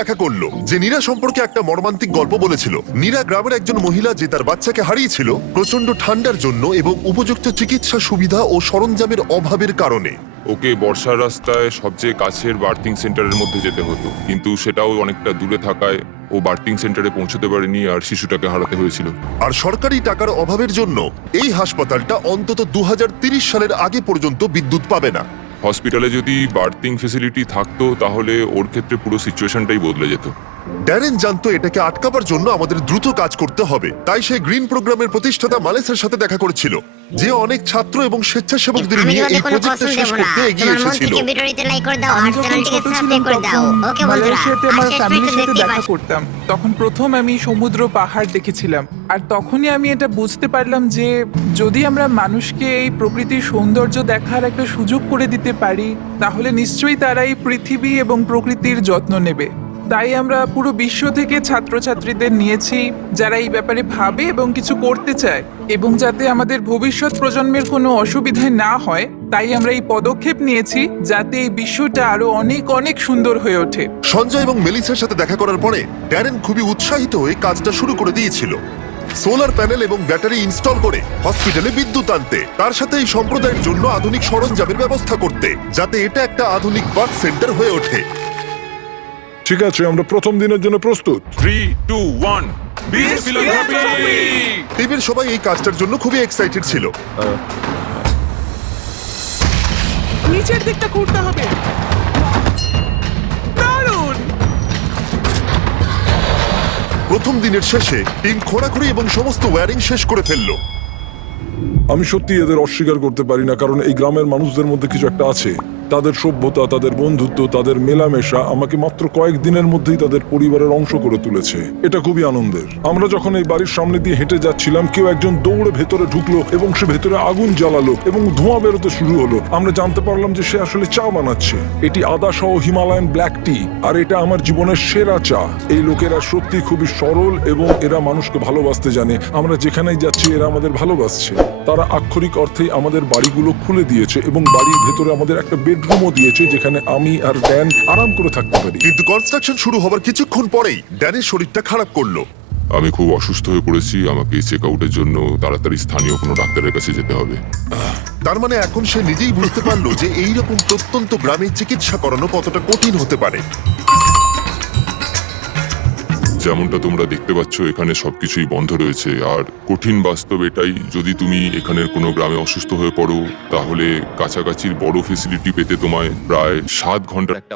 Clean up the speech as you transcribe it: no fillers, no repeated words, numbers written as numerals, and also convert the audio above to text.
দেখা করলো, যে নীরা সম্পর্কে একটা মর্মান্তিক গল্প বলেছিল। নীরা গ্রামের একজন মহিলা যে তার বাচ্চাকে হারিয়েছিল প্রচন্ড ঠান্ডার জন্য এবং উপযুক্ত চিকিৎসা সুবিধা ও সরঞ্জামের অভাবের কারণে। ওকে বর্ষার রাস্তায় সবচেয়ে কাছের বার্থিং সেন্টারের মধ্যে যেতে হতো, কিন্তু সেটাও অনেকটা দূরে থাকায় ও বার্থিং সেন্টারে পৌঁছতে পারেনি আর শিশুটাকে হারাতে হয়েছিল। আর সরকারি টাকার অভাবের জন্য এই হাসপাতালটা অন্তত 2030 সালের আগে পর্যন্ত বিদ্যুৎ পাবে না। হসপিটালে যদি বার্থিং ফেসিলিটি থাকতো তাহলে ওর ক্ষেত্রে পুরো সিচুয়েশনটাই বদলে যেত। ড্যারেন জানতো এটাকে আটকাবার জন্য আমাদের দ্রুত কাজ করতে হবে, তাই সে গ্রিন প্রোগ্রামের প্রতিষ্ঠাতা মালেসের সাথে দেখা করেছিল, যে অনেক ছাত্র এবং স্বেচ্ছাসেবকদের আমি নিয়ে এই তোমাদের কোনো প্রজেক্টটা পছন্দ শেষ দেব না। করতে এগিয়ে তোমার মন এসেছিল। থেকে ভিডিওতে লাইক করে দাও আমি আর যখন চ্যানেলটিকে ছোট ছিলাম সাবস্ক্রাইব করে দাও। তখন ওকে বন্ধুরা, মালয়েশিয়াতে আর আমার শেষ ফ্যামিলির পর্যন্ত সাথে দেখতে দেখা পারো। করতাম। তখন প্রথম আমি সমুদ্র পাহাড় দেখেছিলাম, আর তখনই আমি এটা বুঝতে পারলাম যে যদি আমরা মানুষকে এই প্রকৃতির সৌন্দর্য দেখার একটা সুযোগ করে দিতে পারি, তাহলে নিশ্চয়ই তারা এই পৃথিবী এবং প্রকৃতির যত্ন নেবে। তাই আমরা পুরো বিশ্ব থেকে ছাত্রছাত্রীদের নিয়েছি যারা এই ব্যাপারে ভাবে এবং কিছু করতে চায়, এবং যাতে আমাদের ভবিষ্যৎ প্রজন্মের কোনো অসুবিধা না হয়, তাই আমরা এই পদক্ষেপ নিয়েছি যাতে এই বিশ্বটা আরো অনেক অনেক সুন্দর হয়ে ওঠে। সঞ্জয় এবং মেলিসার সাথে দেখা করার পরে ড্যারেন খুবই উৎসাহিত হয়ে কাজটা শুরু করে দিয়েছিল, সোলার প্যানেল এবং ব্যাটারি ইনস্টল করে হসপিটালে বিদ্যুৎ আনতে, তার সাথে এই সম্প্রদায়ের জন্য আধুনিক সরঞ্জামের ব্যবস্থা করতে, যাতে এটা একটা আধুনিক বার্থ সেন্টার হয়ে ওঠে। ঠিক আছে, আমরা প্রথম দিনের জন্য প্রস্তুত। 3, 2, 1 টিমের সবাই এই কাজটার জন্য খুবই এক্সাইটেড ছিল। নিচের দিকটা ঘুরতে হবে। দারুণ! প্রথম দিনের শেষে টিম খোঁড়াখুড়ি এবং সমস্ত ওয়্যারিং শেষ করে ফেললো। আমি সত্যি এদের অস্বীকার করতে পারি না, কারণ এই গ্রামের মানুষদের মধ্যে কিছু একটা আছে। তাদের সভ্যতা, তাদের বন্ধুত্ব, তাদের মেলামেশা আমাকে মাত্র কয়েকদিনের মধ্যেই তাদের পরিবারের অংশ করে তুলেছে। এটা খুবই আনন্দের। আমরা যখন এই বাড়ির সামনে দিয়ে হেঁটে যাচ্ছিলাম, কেউ একজন দৌড়ে ভেতরে ঢুকলো এবং সে ভেতরে আগুন জ্বালালো এবং ধোঁয়া বেরোতে শুরু হলো। আমরা জানতে পারলাম যে সে আসলে চা বানাচ্ছে। এটি আদা সহ হিমালয়ান ব্ল্যাক টি, আর এটা আমার জীবনের সেরা চা। এই লোকেরা সত্যি খুবই সরল এবং এরা মানুষকে ভালোবাসতে জানে। আমরা যেখানেই যাচ্ছি এরা আমাদের ভালোবাসছে। তারা আক্ষরিক অর্থেই আমাদের বাড়িগুলো খুলে দিয়েছে এবং বাড়ির ভেতরে আমাদের একটা বেডরুমও দিয়েছে, যেখানে আমি আর ড্যান আরাম করে থাকতে পারি। কিন্তু কনস্ট্রাকশন শুরু হবার কিছুক্ষণ পরেই ড্যানের শরীরটা খারাপ করলো। আমি খুব অসুস্থ হয়ে পড়েছি, আমাকে চেক আউটের জন্য তাড়াতাড়ি স্থানীয় কোনো ডাক্তারের কাছে যেতে হবে। তার মানে এখন সে নিজেই বুঝতে পারলো যে এইরকম প্রত্যন্ত গ্রামে চিকিৎসা করানো কতটা কঠিন হতে পারে। যেমনটা তোমরা দেখতে পাচ্ছ, এখানে সবকিছুই বন্ধ রয়েছে, আর কঠিন বাস্তব এটাই, যদি তুমি এখানের কোনো গ্রামে অসুস্থ হয়ে পড়ো তাহলে কাছাকাছির বড় ফেসিলিটি পেতে তোমায় প্রায় 7 ঘন্টার একটা